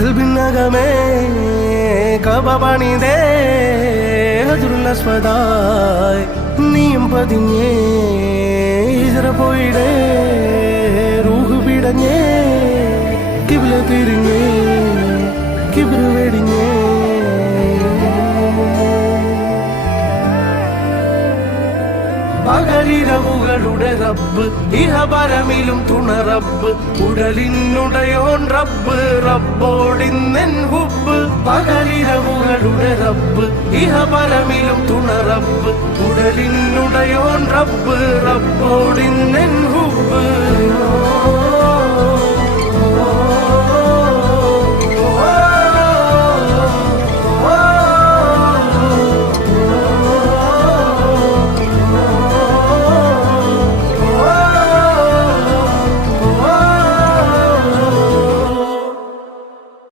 കൽബിനകമേ കബപണിതേ ഹജറുൽ നീയും പതിഞ്ഞേ ഹിജറ പോയിടേ റൂഹ് പിടഞ്ഞേ കിബ്ല തിരിഞ്ഞേ കിബ്ര വെടിഞ്ഞേ പകലിരവുകളുടെ റബ്ബ് ഇഹപരമിലും തുണ റബ്ബ് ഉടലിനുടയോൻ റബ്ബ് റബ്ബോടിന്നെൻ ഹുബ്ബ് പകലിരവുകളുടെ റബ്ബ് ഇഹപരമിലും തുണ റബ്ബ് ഉടലിനുടയോൻ റബ്ബ് റബ്ബോടിന്നെൻ ഹുബ്ബ്